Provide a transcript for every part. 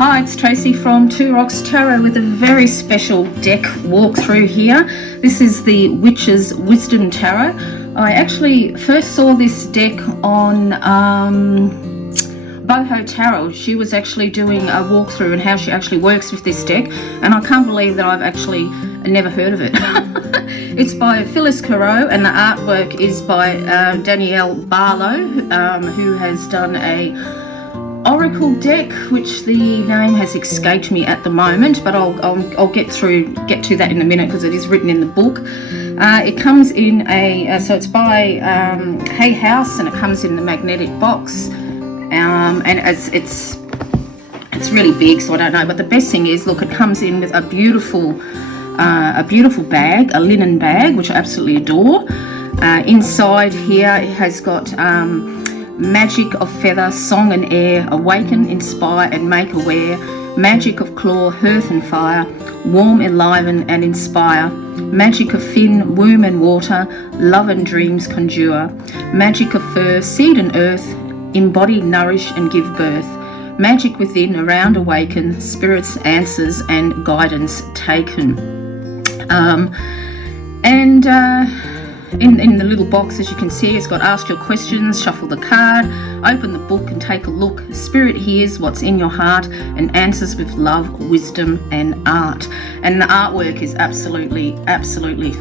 Hi, it's Tracy from Two Rocks Tarot with a very special deck walkthrough here. This is the Witch's Wisdom Tarot. I actually first saw this deck on Boho Tarot. She was actually doing a walkthrough and how she actually works with this deck, and I can't believe that I've actually never heard of it. It's by Phyllis Carreau and the artwork is by Danielle Barlow, who has done a Oracle deck, which the name has escaped me at the moment, but I'll get to that in a minute because it is written in the book. It comes in so it's by Hay House, and it comes in the magnetic box, and it's really big, so I don't know. But the best thing is, look, it comes in with a beautiful bag, a linen bag, which I absolutely adore. Inside here, it has got magic of feather, song and air, awaken, inspire and make aware, magic of claw, hearth and fire, warm, enliven and inspire, magic of fin, womb and water, love and dreams conjure, magic of fur, seed and earth, embody, nourish and give birth, magic within, around, awaken, spirits, answers and guidance taken. In the little box, as you can see, it's got ask your questions, shuffle the card, open the book and take a look. Spirit hears what's in your heart and answers with love, wisdom and art. And the artwork is absolutely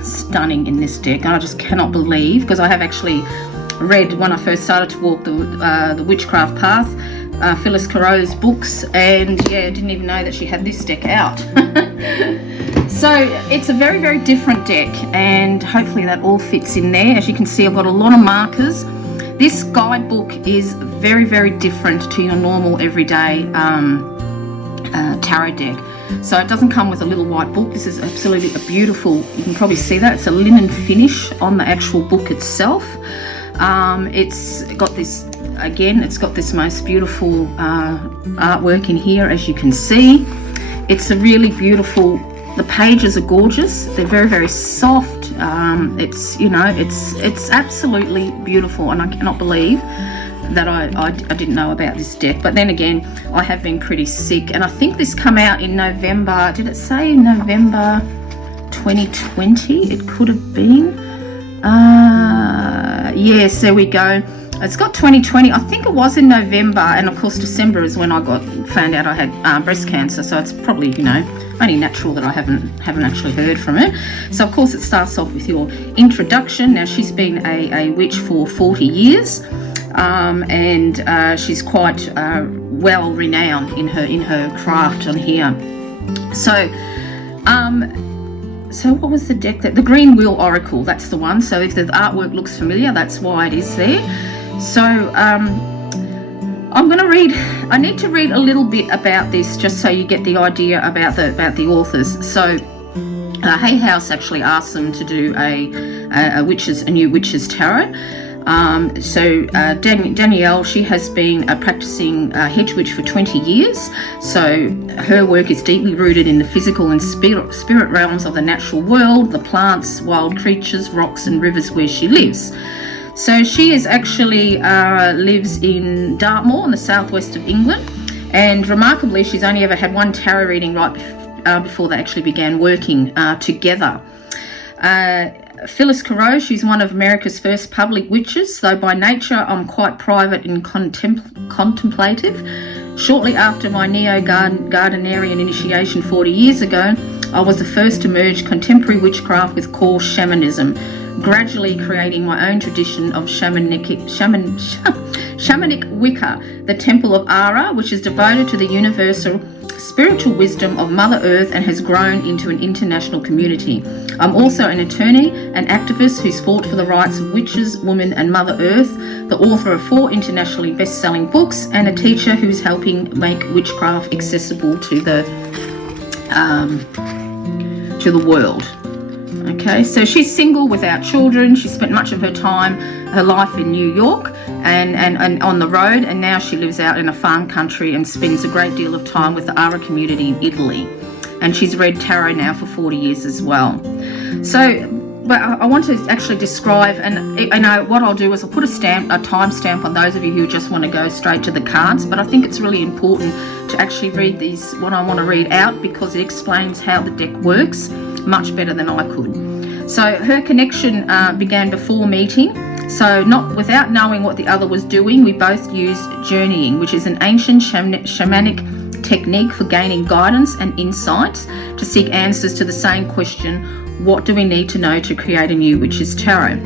stunning in this deck. I just cannot believe, because I have actually read, when I first started to walk the witchcraft path, Phyllis Carreau's books, and yeah, didn't even know that she had this deck out. So it's a very different deck, and hopefully that all fits in there. As you can see, I've got a lot of markers. This guidebook is very different to your normal everyday tarot deck. So it doesn't come with a little white book. This is absolutely a beautiful, you can probably see that, it's a linen finish on the actual book itself. It's got this, again, it's got this most beautiful artwork in here, as you can see. It's a really beautiful, the pages are gorgeous, they're very soft. It's absolutely beautiful, and I cannot believe that I didn't know about this deck. But then again, I have been pretty sick, and I think this came out in November, did it say November 2020? It could have been. Yes, there we go. It's got 2020. I think it was in November, and of course December is when I found out I had breast cancer. So it's probably, only natural that I haven't actually heard from it. So of course it starts off with your introduction. Now, she's been a witch for 40 years, and she's quite well renowned in her craft on here. So what was the deck? The Greenwood Oracle, that's the one. So if the artwork looks familiar, that's why it is there. So I'm going to read, I need to read a little bit about this just so you get the idea about the authors. So Hay House actually asked them to do a new witch's tarot. Danielle, she has been practicing hedge witch for 20 years. So her work is deeply rooted in the physical and spirit realms of the natural world, the plants, wild creatures, rocks and rivers where she lives. So she is actually lives in Dartmoor in the southwest of England, and remarkably she's only ever had one tarot reading right before they actually began working together. Phyllis Carreau, she's one of America's first public witches, though by nature I'm quite private and contemplative. Shortly after my neo-Gardnerian initiation 40 years ago, I was the first to merge contemporary witchcraft with core shamanism, gradually creating my own tradition of shamanic Wicca, the Temple of Ara, which is devoted to the universal spiritual wisdom of Mother Earth and has grown into an international community. I'm also an attorney, an activist who's fought for the rights of witches, women and Mother Earth, the author of 4 internationally best-selling books, and a teacher who's helping make witchcraft accessible to the world. Okay, so she's single without children. She spent much of her life in New York and on the road, and now she lives out in a farm country and spends a great deal of time with the Ara community in Italy. And she's read tarot now for 40 years as well. So but I want to actually describe, and I know what I'll do is I'll put a timestamp on those of you who just want to go straight to the cards, but I think it's really important to actually read these, what I want to read out, because it explains how the deck works much better than I could. So her connection began before meeting. So not without knowing what the other was doing, we both used journeying, which is an ancient shamanic technique for gaining guidance and insights to seek answers to the same question: what do we need to know to create a new witch's tarot?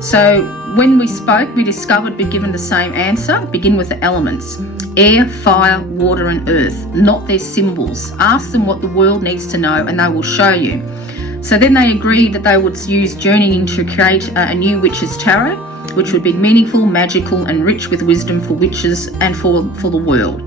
So when we spoke, we discovered we'd given the same answer. Begin with the elements: air, fire, water and earth, not their symbols. Ask them what the world needs to know and they will show you. So then they agreed that they would use journeying to create a new witch's tarot, which would be meaningful, magical and rich with wisdom for witches and for the world.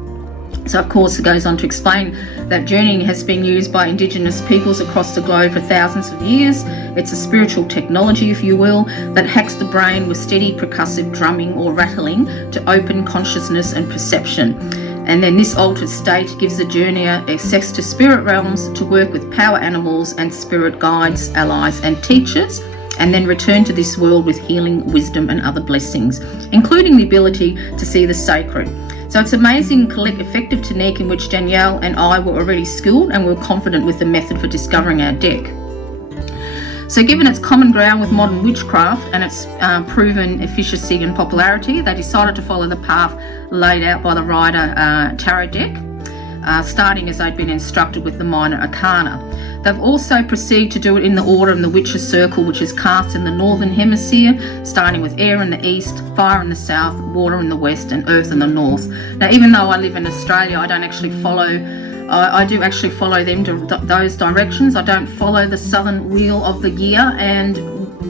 So of course it goes on to explain that journeying has been used by Indigenous peoples across the globe for thousands of years. It's a spiritual technology, if you will, that hacks the brain with steady percussive drumming or rattling to open consciousness and perception. And then this altered state gives the journeyer access to spirit realms to work with power animals and spirit guides, allies and teachers, and then return to this world with healing, wisdom and other blessings, including the ability to see the sacred. So it's amazing, effective technique in which Danielle and I were already skilled and were confident with the method for discovering our deck. So given its common ground with modern witchcraft and its proven efficacy and popularity, they decided to follow the path laid out by the Rider tarot deck, starting as they'd been instructed with the minor arcana. They've also proceeded to do it in the order in the Witch's Circle, which is cast in the Northern Hemisphere, starting with air in the east, fire in the south, water in the west and earth in the north. Now, even though I live in Australia, I don't actually follow I do actually follow them to those directions. I don't follow the southern wheel of the year, and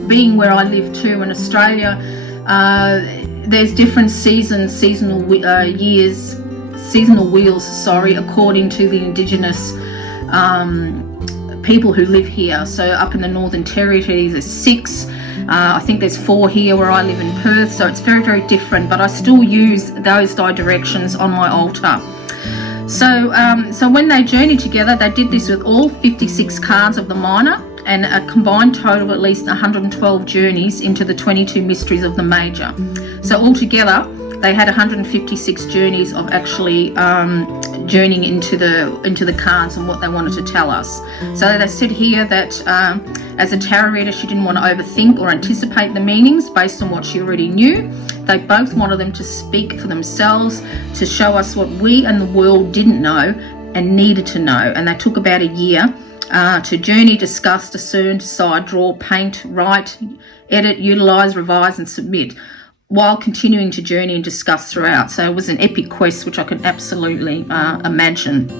being where I live too in Australia, there's different seasonal wheels, according to the Indigenous people who live here. So up in the Northern Territory there's 6. I think there's 4 here where I live in Perth, so it's very, very different, but I still use those directions on my altar. So when they journeyed together, they did this with all 56 cards of the minor and a combined total of at least 112 journeys into the 22 mysteries of the major. So altogether, they had 156 journeys of actually journeying into the cards and what they wanted to tell us. So they said here that as a tarot reader, she didn't want to overthink or anticipate the meanings based on what she already knew. They both wanted them to speak for themselves, to show us what we and the world didn't know and needed to know. And they took about a year to journey, discuss, discern, decide, draw, paint, write, edit, utilise, revise and submit, while continuing to journey and discuss throughout. So it was an epic quest, which I can absolutely imagine.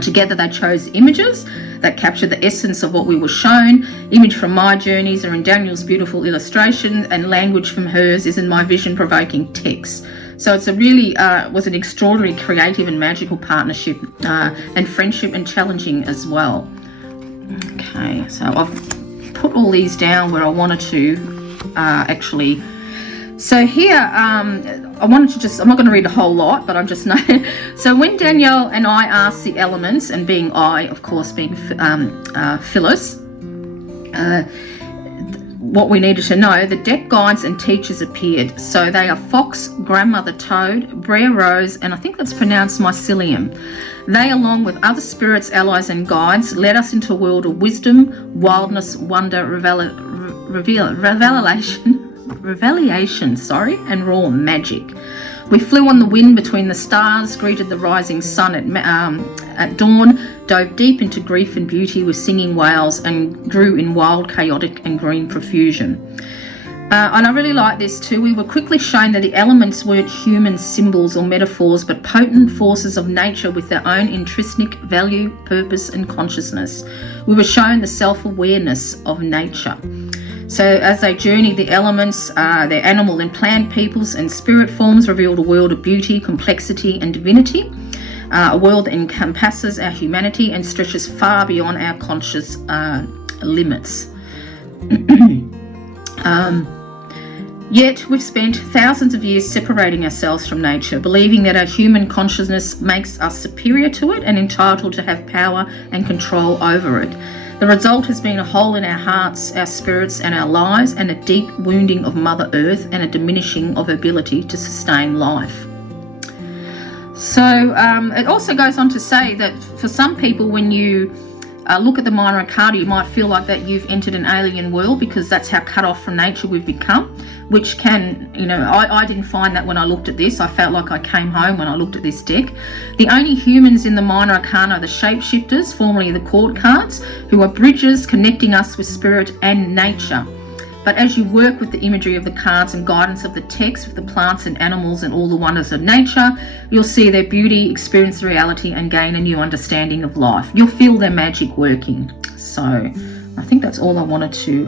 Together they chose images that captured the essence of what we were shown. Image from my journeys are in Danielle's beautiful illustration, and language from hers is in my vision-provoking text. So it's a really was an extraordinary creative and magical partnership and friendship, and challenging as well. Okay, so I've put all these down where I wanted to actually. So here, I wanted to just, I'm not going to read a whole lot, but I'm just knowing. So when Danielle and I asked the elements, and being I, of course, being Phyllis, what we needed to know, the deck guides and teachers appeared. So they are Fox, Grandmother Toad, Brer Rose, and I think that's pronounced Mycelium. They, along with other spirits, allies and guides, led us into a world of wisdom, wildness, wonder, revelation, and raw magic. We flew on the wind between the stars, greeted the rising sun at dawn, dove deep into grief and beauty with singing whales, and grew in wild, chaotic and green profusion. And I really like this too. We were quickly shown that the elements weren't human symbols or metaphors, but potent forces of nature with their own intrinsic value, purpose and consciousness. We were shown the self-awareness of nature. So as they journeyed, the elements, their animal and plant peoples and spirit forms revealed a world of beauty, complexity and divinity, a world that encompasses our humanity and stretches far beyond our conscious limits. Yet we've spent thousands of years separating ourselves from nature, believing that our human consciousness makes us superior to it and entitled to have power and control over it. The result has been a hole in our hearts, our spirits and our lives, and a deep wounding of Mother Earth and a diminishing of her ability to sustain life. So it also goes on to say that for some people, when you look at the minor arcana, you might feel like that you've entered an alien world, because that's how cut off from nature we've become, which can, you know, I didn't find that when I looked at this. I felt like I came home when I looked at this deck. The only humans in the minor arcana are the shapeshifters, formerly the court cards, who are bridges connecting us with spirit and nature. But as you work with the imagery of the cards and guidance of the text with the plants and animals and all the wonders of nature, you'll see their beauty, experience the reality, and gain a new understanding of life. You'll feel their magic working. So I think that's all I wanted to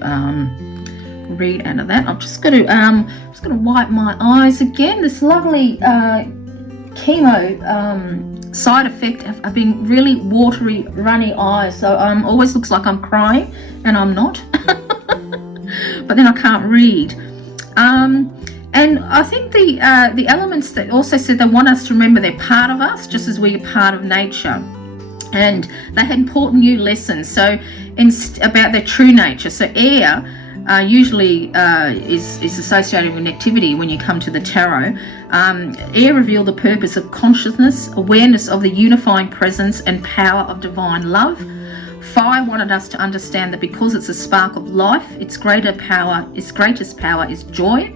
read out of that. I'm just going to wipe my eyes again. This lovely chemo side effect of being really watery, runny eyes. So always looks like I'm crying, and I'm not. But then I can't read. And I think the elements that also said they want us to remember they're part of us, just as we are part of nature. And they had important new lessons about their true nature. So air usually is associated with negativity when you come to the tarot. Air revealed the purpose of consciousness, awareness of the unifying presence and power of divine love. Fire wanted us to understand that because it's a spark of life, its greatest power is joy.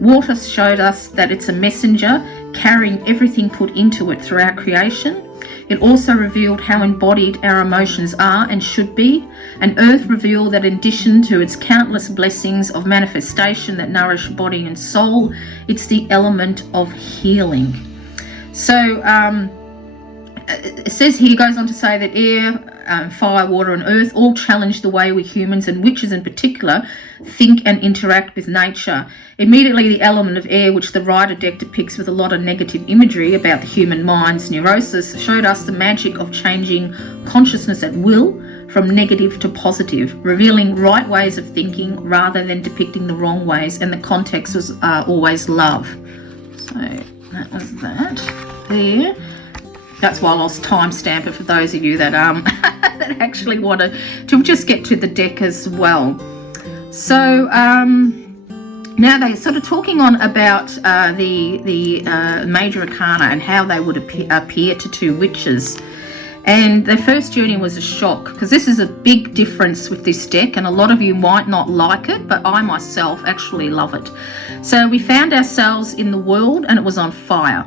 Water showed us that it's a messenger carrying everything put into it throughout creation. It also revealed how embodied our emotions are and should be. And earth revealed that in addition to its countless blessings of manifestation that nourish body and soul, it's the element of healing. So it says here, goes on to say that air, fire, water and earth all challenge the way we humans, and witches in particular, think and interact with nature. Immediately the element of air, which the Rider deck depicts with a lot of negative imagery about the human mind's neurosis, showed us the magic of changing consciousness at will from negative to positive, revealing right ways of thinking rather than depicting the wrong ways, and the context was always love. So that was that there. That's why I lost timestamp it for those of you that that actually want to just get to the deck as well. So now they're sort of talking on about the major arcana and how they would appear to two witches. And their first journey was a shock, because this is a big difference with this deck, and a lot of you might not like it, but I myself actually love it. So we found ourselves in the world, and it was on fire.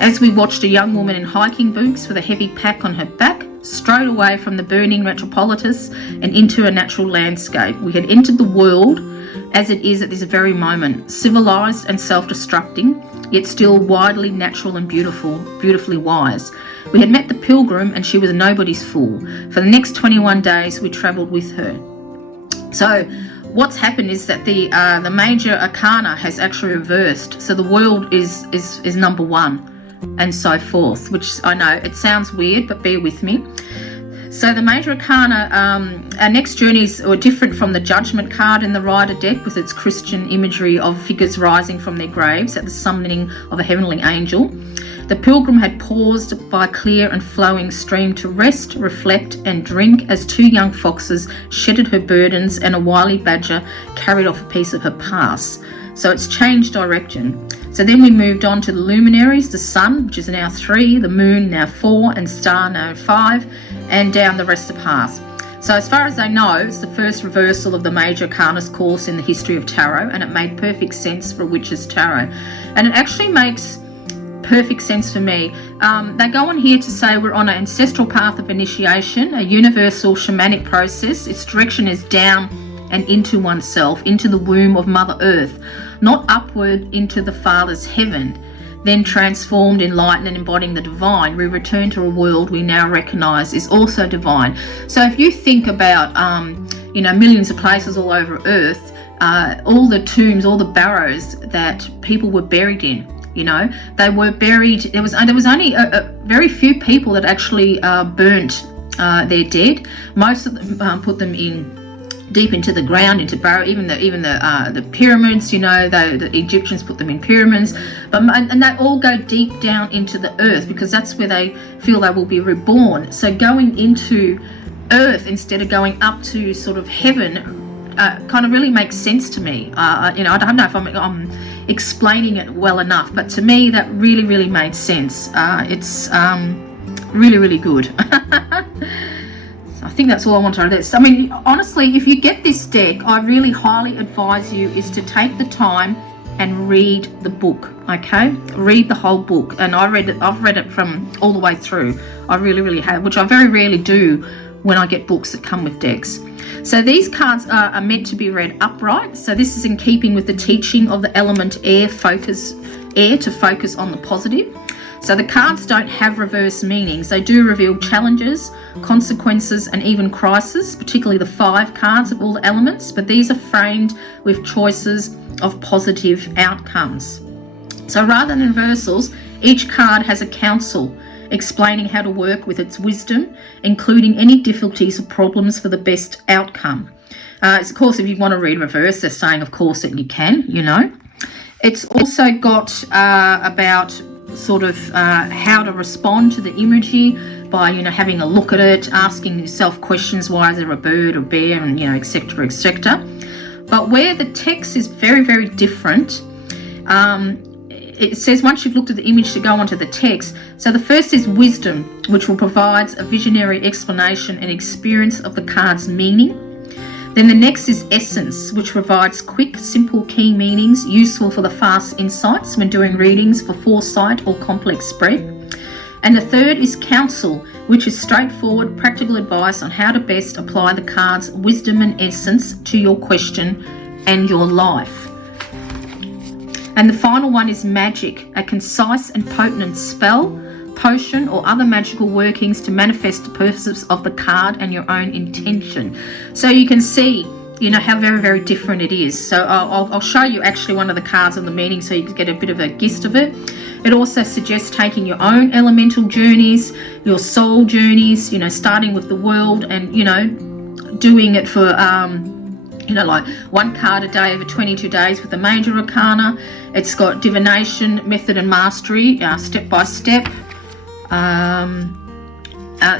As we watched a young woman in hiking boots with a heavy pack on her back strode away from the burning metropolis and into a natural landscape. We had entered the world as it is at this very moment, civilized and self-destructing, yet still widely natural and beautifully wise. We had met the pilgrim, and she was nobody's fool. For the next 21 days we travelled with her. So what's happened is that the major arcana has actually reversed. So the world is number one, and so forth, which I know it sounds weird, but bear with me. So the major arcana, our next journeys are different from the judgment card in the Rider deck, with its Christian imagery of figures rising from their graves at the summoning of a heavenly angel. The pilgrim had paused by a clear and flowing stream to rest, reflect and drink as two young foxes shedded her burdens and a wily badger carried off a piece of her past. So it's changed direction. So then we moved on to the luminaries, the sun, which is now 3, the moon now 4, and star now 5, and down the rest of the path. So as far as I know, it's the first reversal of the major arcana's course in the history of tarot, and it made perfect sense for witch's tarot. And it actually makes perfect sense for me. They go on here to say we're on an ancestral path of initiation, a universal shamanic process. Its direction is down and into oneself, into the womb of Mother Earth, not upward into the Father's heaven. Then transformed, enlightened and embodying the divine, we return to a world we now recognise is also divine. So if you think about millions of places all over Earth, all the tombs, all the barrows that people were buried in, they were buried. There was only a very few people that actually burnt their dead. Most of them put them in deep into the ground, into barrow. Even the pyramids, the Egyptians put them in pyramids, and they all go deep down into the earth, because that's where they feel they will be reborn. So going into earth instead of going up to sort of heaven kind of really makes sense to me. You know, I don't know if I'm explaining it well enough, but to me that really, really made sense. It's really, really good. So I think that's all I want to know. I mean, honestly, if you get this deck, I really highly advise you is to take the time and read the book. Okay, read the whole book. And I've read it from all the way through. I really, really have, which I very rarely do when I get books that come with decks. So these cards are meant to be read upright. So this is in keeping with the teaching of the element air to focus on the positive. So the cards don't have reverse meanings. They do reveal challenges, consequences, and even crises, particularly the 5 cards of all the elements, but these are framed with choices of positive outcomes. So rather than reversals, each card has a counsel explaining how to work with its wisdom, including any difficulties or problems for the best outcome. Of course, if you want to read reverse, they're saying, of course, that you can, you know. It's also got about sort of how to respond to the imagery by, you know, having a look at it, asking yourself questions, why is there a bird or bear, and, you know, etc., etc. But where the text is very, very different, it says once you've looked at the image to go onto the text. So the first is wisdom, which will provide a visionary explanation and experience of the card's meaning. Then the next is essence, which provides quick, simple key meanings useful for the fast insights when doing readings for foresight or complex spread. And the third is counsel, which is straightforward, practical advice on how to best apply the card's wisdom and essence to your question and your life. And the final one is magic, a concise and potent spell, potion, or other magical workings to manifest the purposes of the card and your own intention. So you can see, you know, how very, very different it is. So I'll show you actually one of the cards on the meaning so you can get a bit of a gist of it. It also suggests taking your own elemental journeys, your soul journeys, you know, starting with the world and, you know, doing it for you know, like 1 card a day over 22 days with the major arcana. It's got divination, method and mastery, step by step.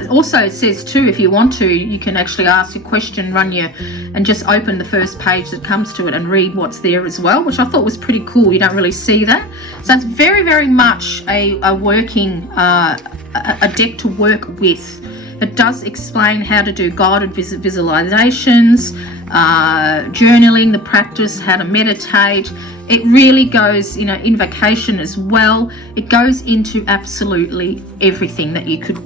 Also it says too, if you want to, you can actually ask a question, and just open the first page that comes to it and read what's there as well, which I thought was pretty cool. You don't really see that. So it's very, very much a working, a deck to work with. It does explain how to do guided visualizations, journaling, the practice, how to meditate. It really goes, you know, invocation as well. It goes into absolutely everything that you could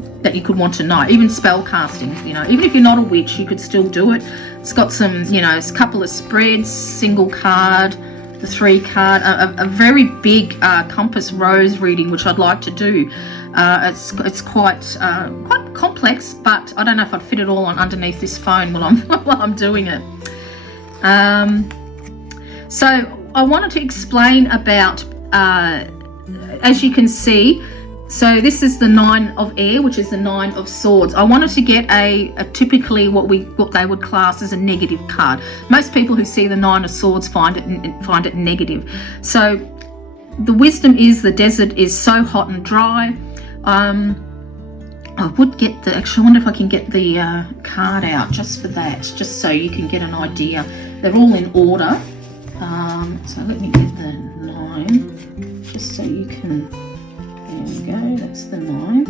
want to know, even spell casting. You know, even if you're not a witch, you could still do it. It's got some, you know, a couple of spreads, single card, the 3 card, a very big compass rose reading, which I'd like to do. It's quite complex, but I don't know if I'd fit it all on underneath this phone while I'm doing it. So I wanted to explain about, as you can see, so this is the 9 of air, which is the 9 of swords. I wanted to get a typically what they would class as a negative card. Most people who see the 9 of swords find it negative. So the wisdom is the desert is so hot and dry. I would get actually I wonder if I can get the card out just for that, just so you can get an idea. They're all in order. So let me get the 9, just so you can, there we go, that's the 9.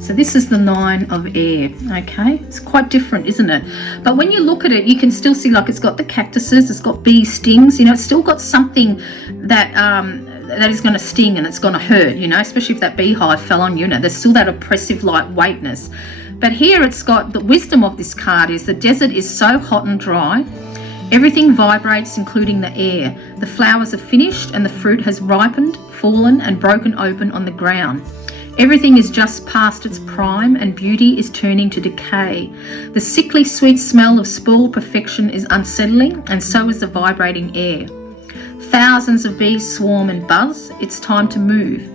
So this is the 9 of air, okay? It's quite different, isn't it? But when you look at it, you can still see, like, it's got the cactuses, it's got bee stings, you know, it's still got something that that is going to sting and it's going to hurt, you know, especially if that beehive fell on you. You know, there's still that oppressive lightweightness. But here it's got the wisdom of this card is the desert is so hot and dry. Everything vibrates, including the air. The flowers are finished and the fruit has ripened, fallen and broken open on the ground. Everything is just past its prime and beauty is turning to decay. The sickly sweet smell of spoiled perfection is unsettling, and so is the vibrating air. Thousands of bees swarm and buzz. It's time to move.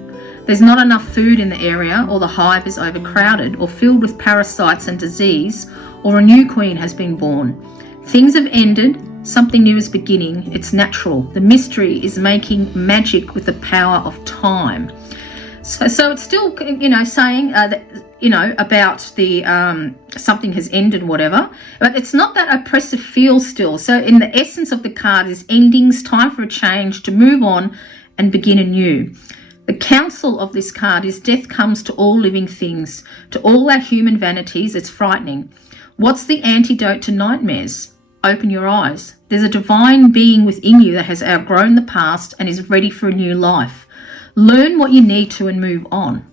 There's not enough food in the area, or the hive is overcrowded or filled with parasites and disease, or a new queen has been born. Things have ended. Something new is beginning. It's natural. The mystery is making magic with the power of time. So it's still, you know, saying that you know, about the something has ended, whatever, but it's not that oppressive feel still. So in the essence of the card is endings, time for a change, to move on and begin anew. The counsel of this card is death comes to all living things, to all our human vanities. It's frightening. What's the antidote to nightmares? Open your eyes. There's a divine being within you that has outgrown the past and is ready for a new life. Learn what you need to and move on.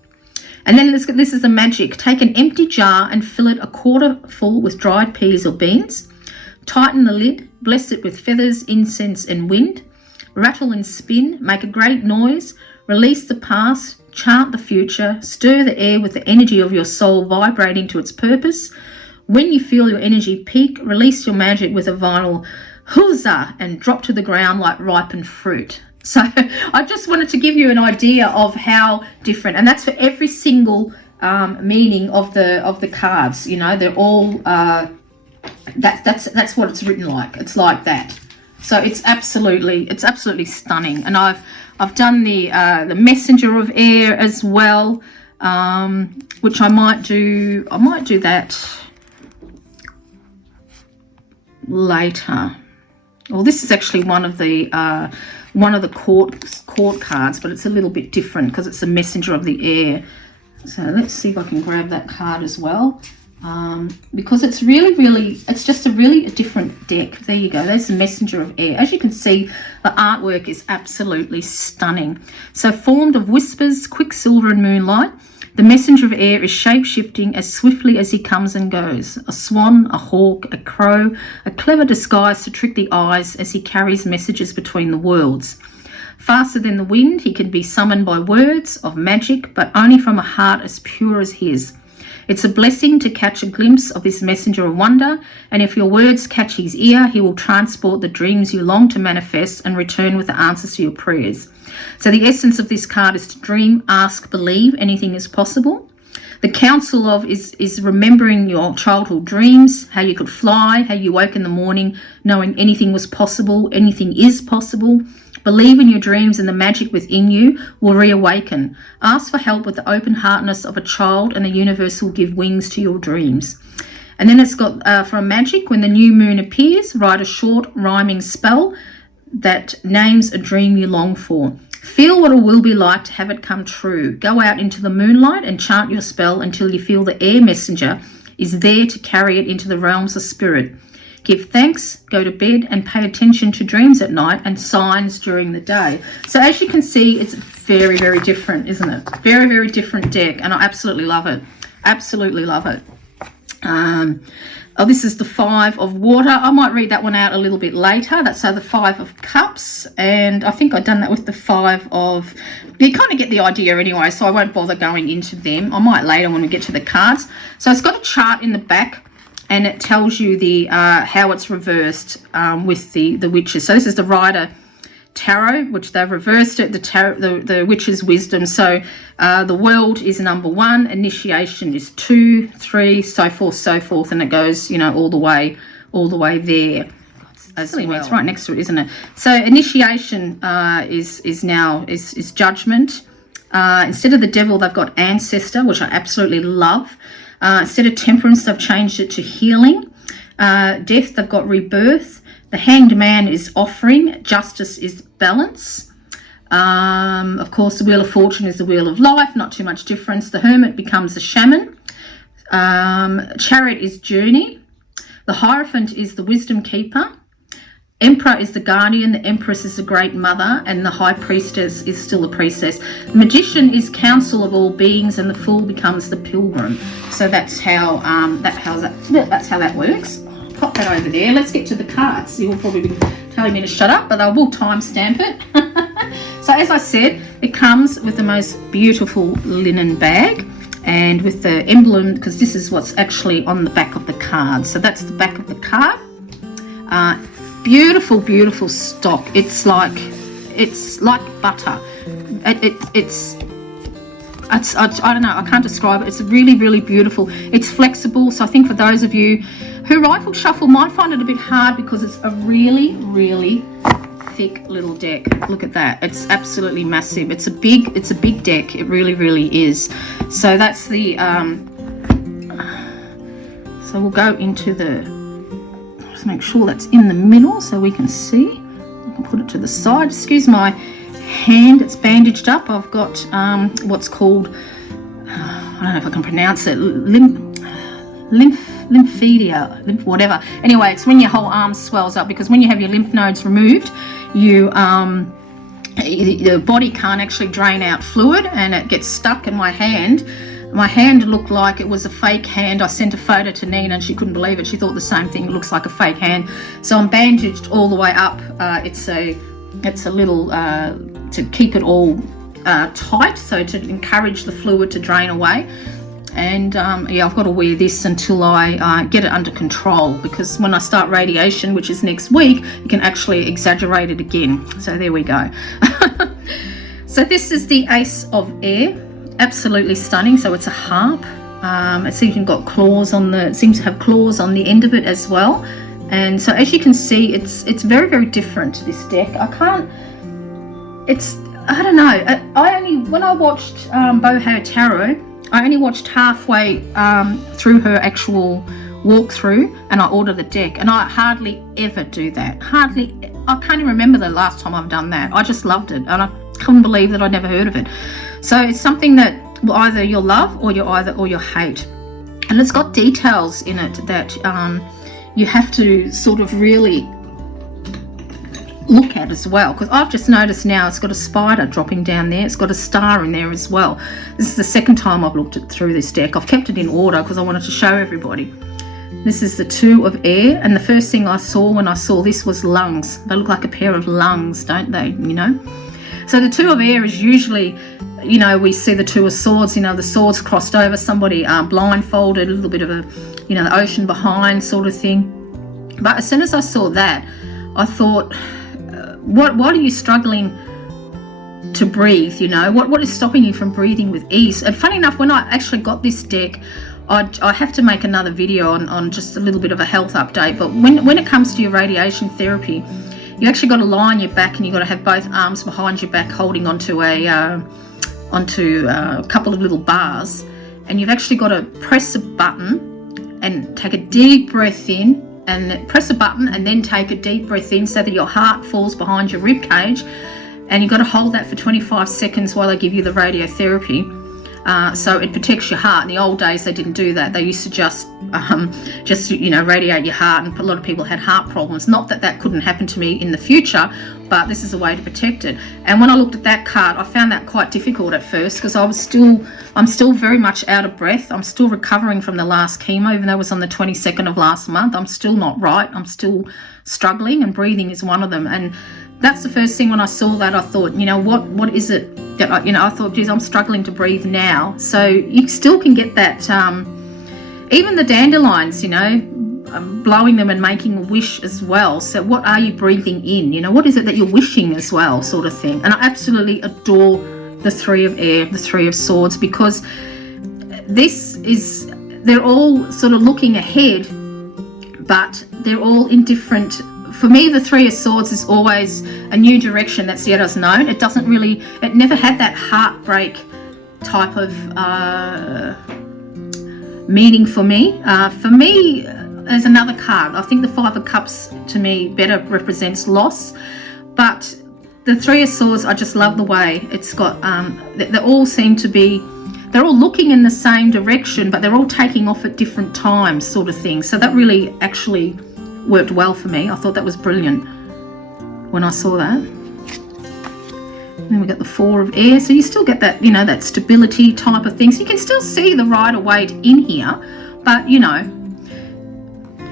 And then this is the magic. Take an empty jar and fill it a quarter full with dried peas or beans. Tighten the lid, bless it with feathers, incense and wind. Rattle and spin, make a great noise, release the past, chant the future, stir the air with the energy of your soul vibrating to its purpose. When you feel your energy peak, release your magic with a vinyl huzzah and drop to the ground like ripened fruit. So I just wanted to give you an idea of how different, and that's for every single meaning of the cards. You know, they're all that's what it's written like. It's like that. So it's absolutely stunning. And I've done the messenger of air as well, which I might do that later. Well, this is actually one of the court cards, but it's a little bit different because it's a messenger of the air. So let's see if I can grab that card as well, because it's it's just a different deck. There you go. There's the messenger of air. As you can see, the artwork is absolutely stunning. So formed of whispers, quicksilver and moonlight, the messenger of air is shape-shifting as swiftly as he comes and goes. A swan, a hawk, a crow, a clever disguise to trick the eyes as he carries messages between the worlds. Faster than the wind, he can be summoned by words of magic, but only from a heart as pure as his. It's a blessing to catch a glimpse of this messenger of wonder, and if your words catch his ear, he will transport the dreams you long to manifest and return with the answers to your prayers. So the essence of this card is to dream, ask, believe, anything is possible. The counsel of is remembering your childhood dreams, how you could fly, how you woke in the morning knowing anything was possible, anything is possible. Believe in your dreams and the magic within you will reawaken. Ask for help with the open-heartedness of a child and the universe will give wings to your dreams. And then it's got for magic, when the new moon appears, write a short rhyming spell that names a dream you long for. Feel what it will be like to have it come true. Go out into the moonlight and chant your spell until you feel the air messenger is there to carry it into the realms of spirit. Give thanks, go to bed, and pay attention to dreams at night and signs during the day. So as you can see, it's very, very different, isn't it? Very, very different deck, and I absolutely love it. Absolutely love it. This is the Five of Water. I might read that one out a little bit later. That's the Five of Cups, and I think I've done that with the Five of... You kind of get the idea anyway, so I won't bother going into them. I might later when we get to the cards. So it's got a chart in the back, and it tells you the how it's reversed with the witches. So this is the Rider Tarot, which they've reversed it, the witch's wisdom. So the world is number 1, initiation is 2, 3, so forth, and it goes, you know, all the way there as well. It's right next to it, isn't it? So initiation is judgment. Instead of the devil, they've got ancestor, which I absolutely love. Instead of temperance, they've changed it to healing. Death, they've got rebirth. The Hanged Man is offering. Justice is balance. Of course, the Wheel of Fortune is the Wheel of Life. Not too much difference. The Hermit becomes a Shaman. Chariot is journey. The Hierophant is the Wisdom Keeper. Emperor is the guardian, the Empress is the great mother, and the High Priestess is still a priestess. Magician is counsel of all beings, and the Fool becomes the pilgrim. So that's how that works. Pop that over there. Let's get to the cards. You'll probably be telling me to shut up, but I will timestamp it. So as I said, it comes with the most beautiful linen bag and with the emblem, because this is what's actually on the back of the card. So that's the back of the card. Beautiful, beautiful stock. It's like butter. It's I don't know, I can't describe it. It's really, really beautiful. It's flexible, so I think for those of you who rifle shuffle might find it a bit hard because it's a really, really thick little deck. Look at that. It's absolutely massive. It's a big deck. It really, really is. So that's the So we'll go into the, just make sure that's in the middle so we can see. I can put it to the side. Excuse my hand, it's bandaged up. I've got what's called, I don't know if I can pronounce it, lymphedema, whatever. Anyway, it's when your whole arm swells up, because when you have your lymph nodes removed, you the body can't actually drain out fluid, and it gets stuck in my hand. My hand looked like it was a fake hand. I sent a photo to Nina and she couldn't believe it. She thought the same thing. It looks like a fake hand. So I'm bandaged all the way up. It's a little to keep it all tight, so to encourage the fluid to drain away. And yeah, I've got to wear this until I get it under control, because when I start radiation, which is next week, you can actually exaggerate it again. So there we go. So this is the Ace of Air. Absolutely stunning. So it's a harp. It seems you've got claws on the, it seems to have claws on the end of it as well. And so as you can see, it's very, very different, this deck. I don't know. When I watched Boho Tarot, I only watched halfway through her actual walkthrough, and I ordered the deck, and I hardly ever do that. I can't even remember the last time I've done that. I just loved it, and I couldn't believe that I'd never heard of it. So it's something that either you'll love or you'll hate. And it's got details in it that you have to sort of really look at as well, because I've just noticed now it's got a spider dropping down there. It's got a star in there as well. This is the second time I've looked through this deck. I've kept it in order because I wanted to show everybody. This is the Two of Air, and the first thing I saw when I saw this was lungs. They look like a pair of lungs, don't they? You know. So the Two of Air is usually, you know, we see the Two of Swords, you know, the swords crossed over, somebody blindfolded, a little bit of a, you know, the ocean behind sort of thing. But as soon as I saw that, I thought, what are you struggling to breathe, you know? What is stopping you from breathing with ease? And funny enough, when I actually got this deck, I have to make another video on just a little bit of a health update. But when it comes to your radiation therapy, you actually got to lie on your back, and you've got to have both arms behind your back holding onto a couple of little bars, and you've actually got to press a button and take a deep breath in, and press a button and then take a deep breath in so that your heart falls behind your rib cage, and you've got to hold that for 25 seconds while they give you the radiotherapy. So it protects your heart. In the old days, they didn't do that. They used to just you know, radiate your heart, and a lot of people had heart problems. Not that that couldn't happen to me in the future, but this is a way to protect it. And when I looked at that card, I found that quite difficult at first, because I'm still very much out of breath. I'm still recovering from the last chemo, even though it was on the 22nd of last month. I'm still not right. I'm still struggling, and breathing is one of them. And that's the first thing when I saw that, I thought, you know, what is it that I thought, geez, I'm struggling to breathe now. So you still can get that, even the dandelions, you know, blowing them and making a wish as well. So what are you breathing in? You know, what is it that you're wishing as well, sort of thing. And I absolutely adore the Three of Air, the Three of Swords, because they're all sort of looking ahead, but they're all in different. For me, the Three of Swords is always a new direction that's yet unknown. It never had that heartbreak type of meaning for me. For me, there's another card. I think the Five of Cups to me better represents loss. But the Three of Swords, I just love the way it's got, they all seem to be, they're all looking in the same direction, but they're all taking off at different times, sort of thing. So that really actually worked well for me. I thought that was brilliant when I saw that. Then we got the Four of Air, so you still get that, you know, that stability type of thing. So you can still see the Rider-Waite in here, but you know,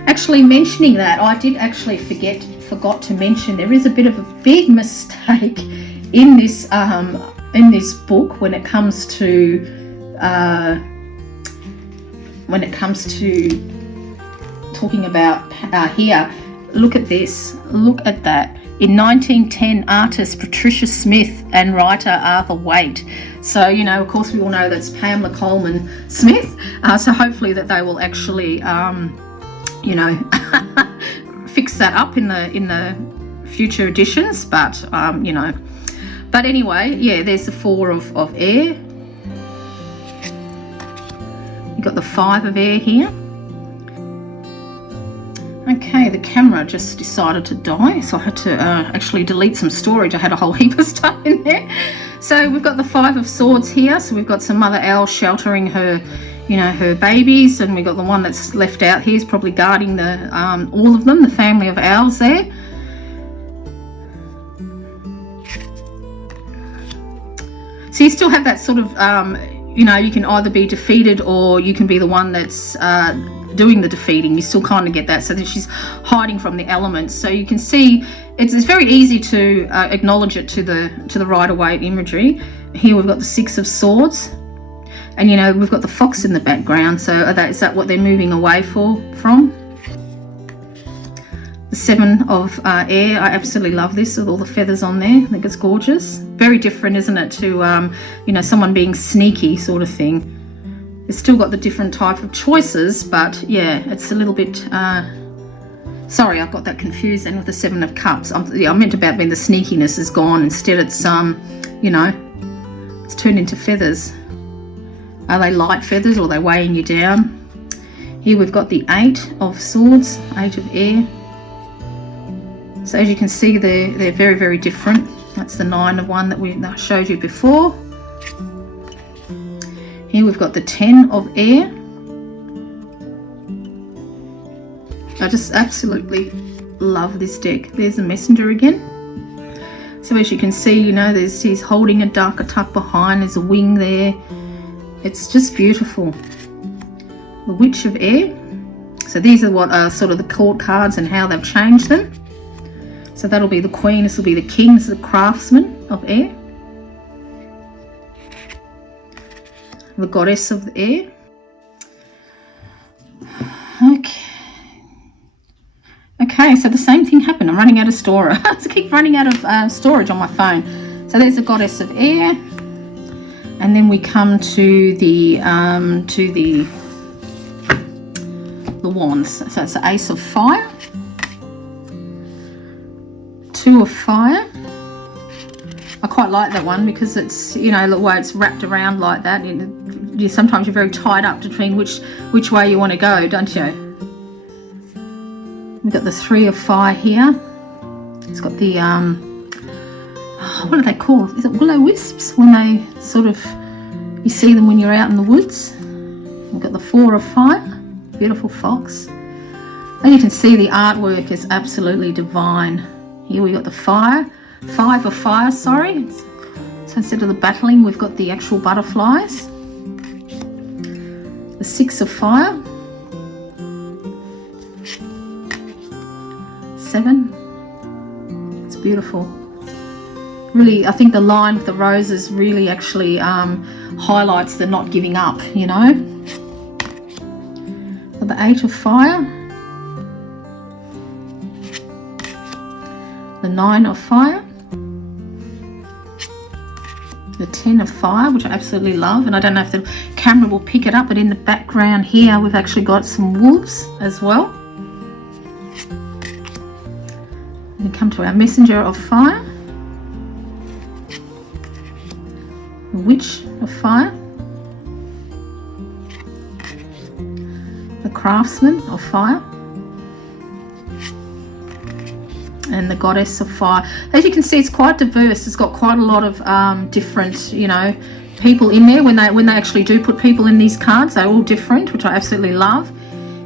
actually mentioning that, I did actually forgot to mention there is a bit of a big mistake in this book when it comes to talking about here. Look at this, look at that. In 1910, artist Patricia Smith and writer Arthur Waite. So, you know, of course we all know that's Pamela Coleman Smith. So hopefully that they will actually, you know, fix that up in the future editions. But, you know, but anyway, yeah, there's the Four of Air. You've got the Five of Air here. camera just decided to die, so I had to actually delete some storage. I had a whole heap of stuff in there. So we've got the Five of Swords here. So we've got some mother owl sheltering her, you know, her babies, and we've got the one that's left out here is probably guarding the all of them, the family of owls there. So you still have that sort of, you know, you can either be defeated or you can be the one that's doing the defeating. You still kind of get that, so that she's hiding from the elements. So you can see it's very easy to acknowledge it to the Rider-Waite imagery. Here we've got the Six of Swords, and you know we've got the fox in the background. So is that what they're moving away from? The Seven of Air. I absolutely love this with all the feathers on there. I think it's gorgeous. Very different, isn't it, to you know, someone being sneaky sort of thing. It's still got the different type of choices, but yeah, it's a little bit sorry, I got that confused then with the Seven of Cups. I meant about being the sneakiness is gone. Instead it's you know, it's turned into feathers. Are they light feathers or are they weighing you down? Here we've got the Eight of Swords, Eight of Air. So as you can see, they're very, very different. That's the Nine of One that I showed you before. Here we've got the Ten of Air. I just absolutely love this deck. There's the Messenger again. So as you can see, you know, he's holding a darker tuck behind. There's a wing there. It's just beautiful. The Witch of Air. So these are what are sort of the court cards and how they've changed them. So that'll be the Queen. This will be the King. This is the Craftsman of Air. The Goddess of the Air. Okay, so the same thing happened. I'm running out of storage. I keep running out of storage on my phone. So there's the Goddess of Air, and then we come to the wands. So it's the Ace of Fire, Two of Fire. I quite like that one because it's, you know, the way it's wrapped around like that. Sometimes you're very tied up between which way you want to go, don't you? We've got the Three of Fire here. It's got the what are they called? Is it will-o-wisps? When they sort of, you see them when you're out in the woods. We've got the Four of Fire. Beautiful fox. And you can see the artwork is absolutely divine. Here we got the Five of Fire, sorry. So instead of the battling, we've got the actual butterflies. The Six of Fire. Seven. It's beautiful. Really, I think the line with the roses really actually highlights the not giving up, you know. The Eight of Fire. The Nine of Fire. The Ten of Fire, which I absolutely love, and I don't know if the camera will pick it up, but in the background here we've actually got some wolves as well. We come to our Messenger of Fire, the Witch of Fire, the Craftsman of Fire, and the Goddess of Fire. As you can see, it's quite diverse. It's got quite a lot of different, you know, people in there. When they actually do put people in these cards, they're all different, which I absolutely love.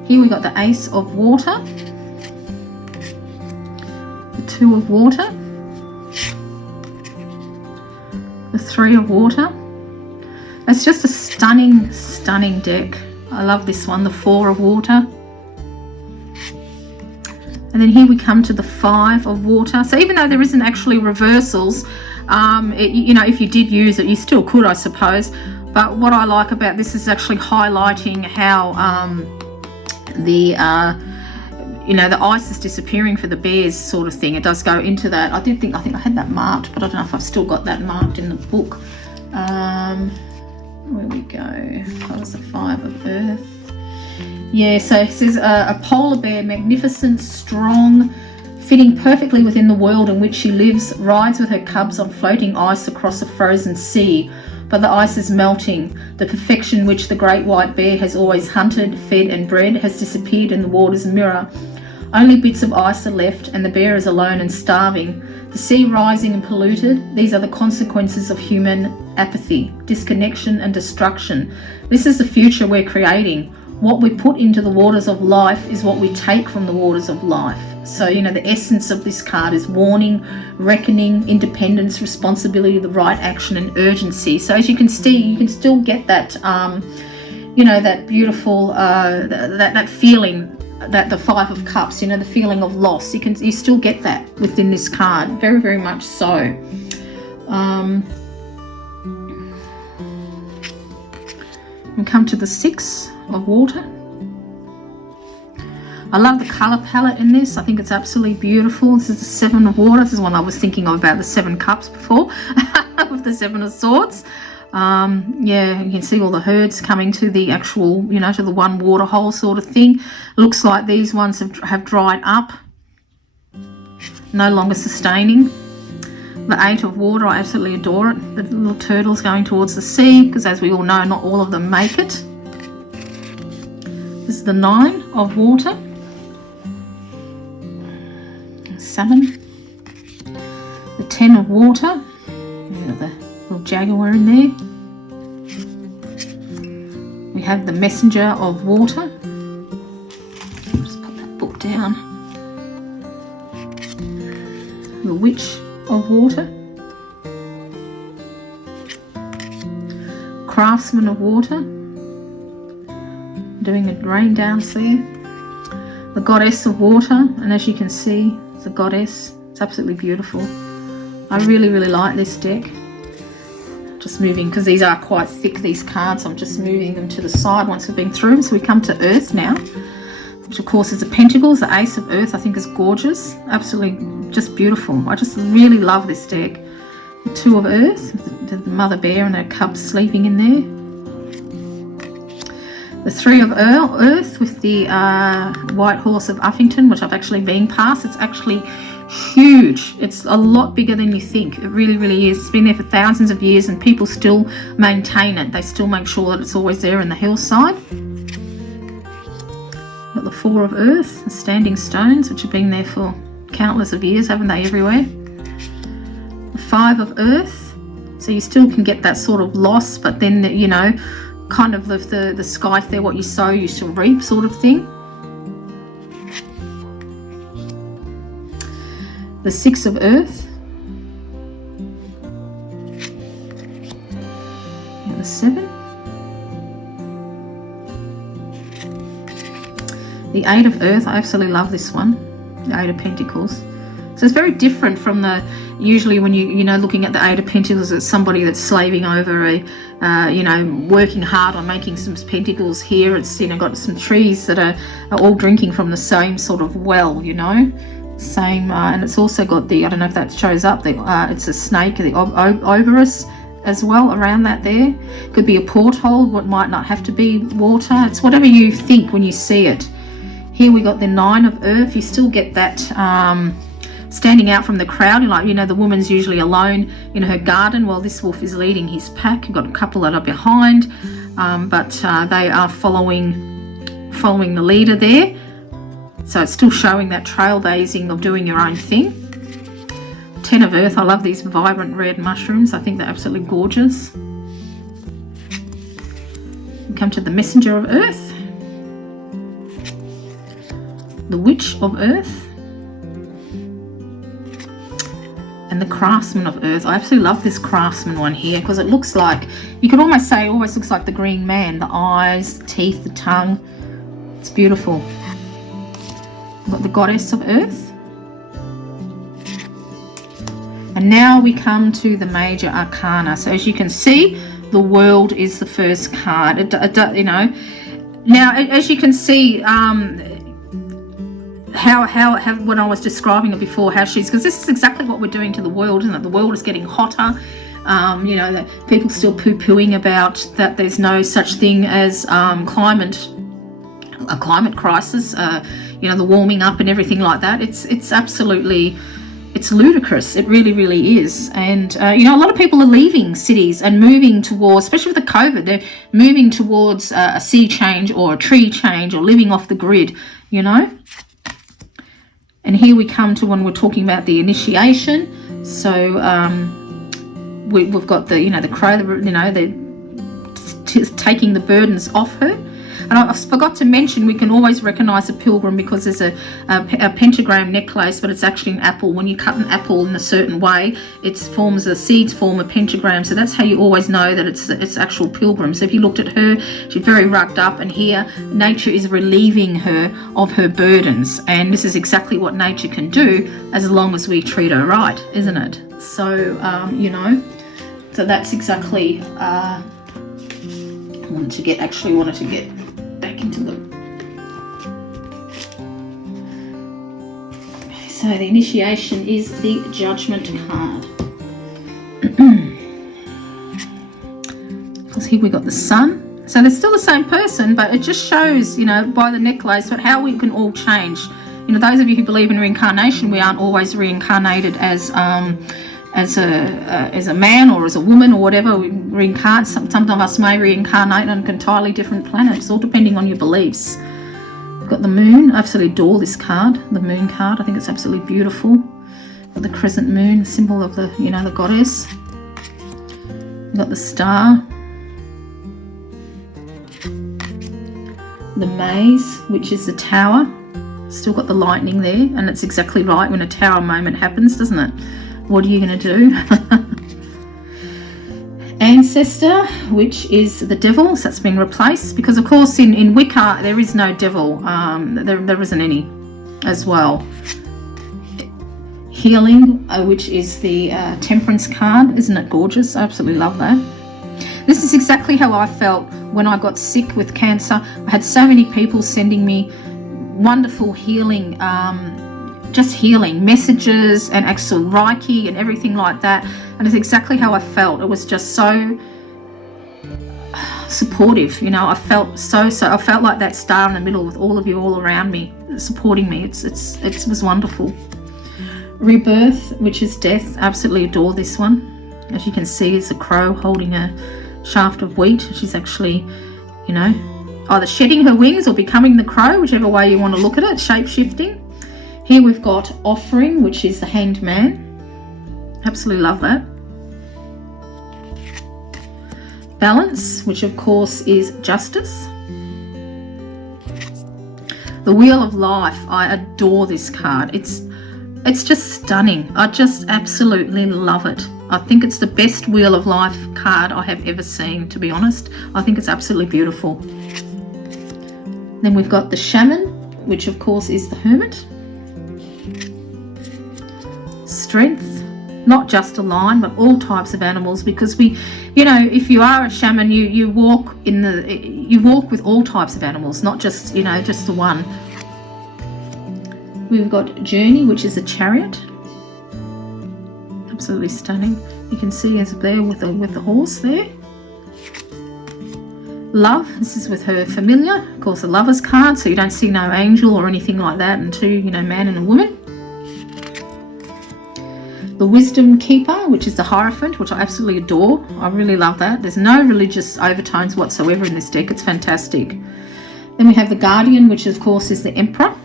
Here we got the Ace of Water, the Two of Water, the Three of Water. It's just a stunning, stunning deck. I love this one, the Four of Water. And then here we come to the Five of Water. So even though there isn't actually reversals, you know, if you did use it, you still could, I suppose. But what I like about this is actually highlighting how you know, the ice is disappearing for the bears sort of thing. It does go into that. I think I had that marked, but I don't know if I've still got that marked in the book. Where we go? That was the Five of Earth. Yeah, so it says a polar bear, magnificent, strong, fitting perfectly within the world in which she lives, rides with her cubs on floating ice across a frozen sea. But the ice is melting. The perfection which the great white bear has always hunted, fed and bred has disappeared in the water's mirror. Only bits of ice are left, and the bear is alone and starving. The sea rising and polluted. These are the consequences of human apathy, disconnection and destruction. This is the future we're creating. What we put into the waters of life is what we take from the waters of life. So, you know, the essence of this card is warning, reckoning, independence, responsibility, the right action and urgency. So as you can see, you can still get that, you know, that beautiful, that feeling, that the Five of Cups, you know, the feeling of loss. You still get that within this card, very, very much so. And come to the Six of Water. I love the color palette in this. I think it's absolutely beautiful. This is the Seven of Water. This is one I was thinking of about the Seven Cups before with the Seven of Swords. Yeah, you can see all the herds coming to the actual, you know, to the one water hole sort of thing. Looks like these ones have dried up, no longer sustaining. The Eight of Water, I absolutely adore it. The little turtles going towards the sea, because as we all know, not all of them make it. This is the Nine of Water. Salmon. The Ten of Water. The little jaguar in there. We have the Messenger of Water. Just put that book down. The Witch of Water. Craftsman of Water. Doing a rain dance there. The Goddess of Water, and as you can see, it's a goddess. It's absolutely beautiful. I really, really like this deck. Just moving, because these are quite thick, these cards. I'm just moving them to the side once we've been through them. So we come to Earth now, which of course is the Pentacles. The Ace of Earth I think is gorgeous. Absolutely just beautiful. I just really love this deck. The Two of Earth, the Mother Bear and her cubs sleeping in there. The Three of Earth with the White Horse of Uffington, which I've actually been past. It's actually huge. It's a lot bigger than you think. It really, really is. It's been there for thousands of years and people still maintain it. They still make sure that it's always there in the hillside. Got the Four of Earth, the Standing Stones, which have been there for countless of years, haven't they, everywhere? The Five of Earth. So you still can get that sort of loss, but then, you know, kind of the sky there, what you sow you shall reap sort of thing. The Six of Earth. And the Seven. The Eight of Earth, I absolutely love this one. The Eight of Pentacles. So it's very different from the, usually when you know, looking at the Eight of Pentacles, it's somebody that's slaving over a, you know, working hard on making some pentacles. Here it's, you know, got some trees that are all drinking from the same sort of well, you know, same, and it's also got the, I don't know if that shows up, the, it's a snake, the oberus as well around that there. Could be a porthole, what might not have to be water. It's whatever you think when you see it. Here we got the Nine of Earth. You still get that standing out from the crowd, like, you know, the woman's usually alone in her garden while this wolf is leading his pack. You've got a couple that are behind, but they are following the leader there. So it's still showing that trailblazing of doing your own thing. Ten of Earth, I love these vibrant red mushrooms. I think they're absolutely gorgeous. We come to the Messenger of Earth. The Witch of Earth. And the Craftsman of Earth. I absolutely love this Craftsman one here because it looks like, you could almost say, it almost looks like the Green Man. The eyes, the teeth, the tongue. It's beautiful. We've got the Goddess of Earth. And now we come to the Major Arcana. So as you can see, the World is the first card. You know, now as you can see, how when I was describing it before, how she's, because this is exactly what we're doing to the world, isn't it? The world is getting hotter. You know, that people still poo-pooing about that there's no such thing as a climate crisis. You know, the warming up and everything like that. It's absolutely, it's ludicrous. It really, really is. And you know, a lot of people are leaving cities and moving towards, especially with the COVID, they're moving towards a sea change or a tree change or living off the grid. You know. And here we come to when we're talking about the initiation. So we've got the, the crow, they're taking the burdens off her. And I forgot to mention, we can always recognize a pilgrim because there's a pentagram necklace, but it's actually an apple. When you cut an apple in a certain way, the seeds form a pentagram. So that's how you always know that it's actual pilgrim. So if you looked at her, she's very rugged up, and here nature is relieving her of her burdens. And this is exactly what nature can do as long as we treat her right, isn't it? So, so that's exactly, I wanted to get back into the... Okay, so the initiation is the Judgment card. Because here we got the Sun. So they're still the same person, but it just shows, by the necklace, but how we can all change. Those of you who believe in reincarnation, we aren't always reincarnated as a man or as a woman or whatever. We reincarnate. Some of us may reincarnate on entirely different planets, all depending on your beliefs. We've got the Moon. I absolutely adore this card, the Moon card. I think it's absolutely beautiful. Got the crescent moon, symbol of the, the goddess. We've got the Star. The Maze, which is the Tower. Still got the lightning there, and it's exactly right when a tower moment happens, doesn't it? What are you going to do? Ancestor, which is the devil, so that's been replaced, because of course in Wicca there is no devil, there isn't any as well. Healing, which is the temperance card. Isn't it gorgeous? I absolutely love that. This is exactly how I felt when I got sick with cancer. I had so many people sending me wonderful healing, just healing messages and actual Reiki and everything like that, and it's exactly how I felt. It was just so supportive, I felt I felt like that star in the middle with all of you all around me supporting me. It was wonderful. Rebirth, which is death. I absolutely adore this one. As you can see, it's a crow holding a shaft of wheat. She's actually, either shedding her wings or becoming the crow, whichever way you want to look at it, shape-shifting. Here we've got Offering, which is the Hanged Man. Absolutely love that. Balance, which of course is justice. The Wheel of Life. I adore this card. It's just stunning. I just absolutely love it. I think it's the best Wheel of Life card I have ever seen, to be honest. I think it's absolutely beautiful. Then we've got the Shaman, which of course is the Hermit. Strength, not just a lion, but all types of animals, because if you are a shaman, you walk with all types of animals, not just just the one. We've got Journey, which is a chariot. Absolutely stunning. You can see us there with the horse there. Love, this is with her familiar, of course, a Lover's card, so you don't see no angel or anything like that, and two, man and a woman. The Wisdom Keeper, which is the Hierophant, which I absolutely adore. I really love that. There's no religious overtones whatsoever in this deck. It's fantastic. Then we have the Guardian, which of course is the Emperor.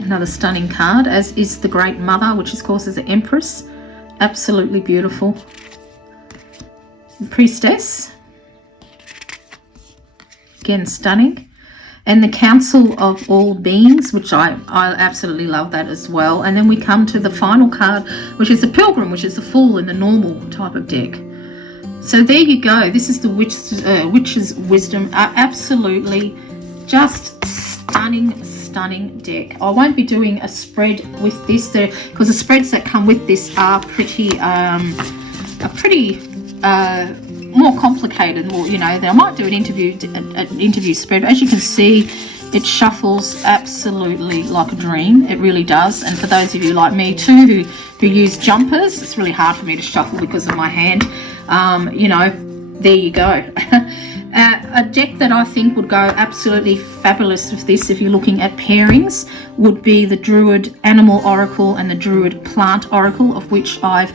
Another stunning card, as is the Great Mother, which of course is the Empress. Absolutely beautiful. The Priestess. Again, stunning. And the Council of All Beings, which I absolutely love that as well. And then we come to the final card, which is the Pilgrim, which is the Fool in the normal type of deck. So there you go. This is the Witch's Wisdom. Absolutely just stunning deck. I won't be doing a spread with this because the spreads that come with this are pretty more complicated, or I might do an interview spread. As you can see, it shuffles absolutely like a dream. It really does. And for those of you like me too who use jumpers, it's really hard for me to shuffle because of my hand. There you go. A deck that I think would go absolutely fabulous with this, if you're looking at pairings, would be the Druid Animal Oracle and the Druid Plant Oracle, of which I've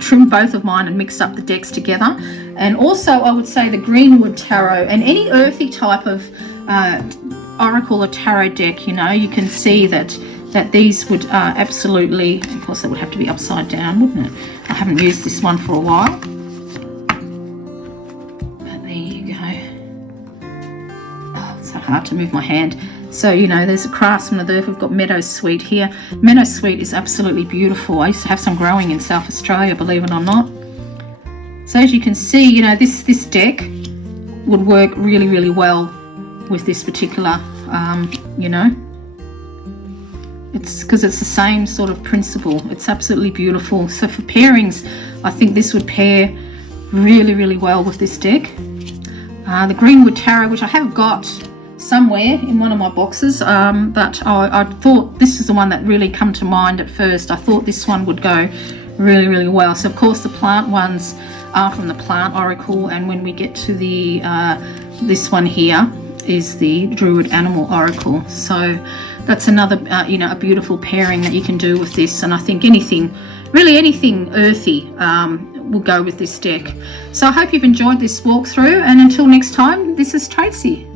trimmed both of mine and mixed up the decks together. And also I would say the Greenwood Tarot and any earthy type of oracle or tarot deck, you know, you can see that these would absolutely, of course, they would have to be upside down, wouldn't it? I haven't used this one for a while. But there you go. Oh, it's so hard to move my hand. So, you know, there's a craftsman of the earth. We've got meadowsweet here. Meadowsweet is absolutely beautiful. I used to have some growing in South Australia, believe it or not. So as you can see, you know, this deck would work really, really well with this particular, you know. It's because it's the same sort of principle. It's absolutely beautiful. So for pairings, I think this would pair really, really well with this deck. The Greenwood Tarot, which I have got somewhere in one of my boxes, but I thought this is the one that really come to mind at first. I thought this one would go really, really well. So of course the plant ones are from the Plant Oracle, and when we get to the this one here is the Druid Animal Oracle. So that's another you know, a beautiful pairing that you can do with this, and I think anything, really anything earthy will go with this deck. So I hope you've enjoyed this walkthrough, and until next time, this is Tracy.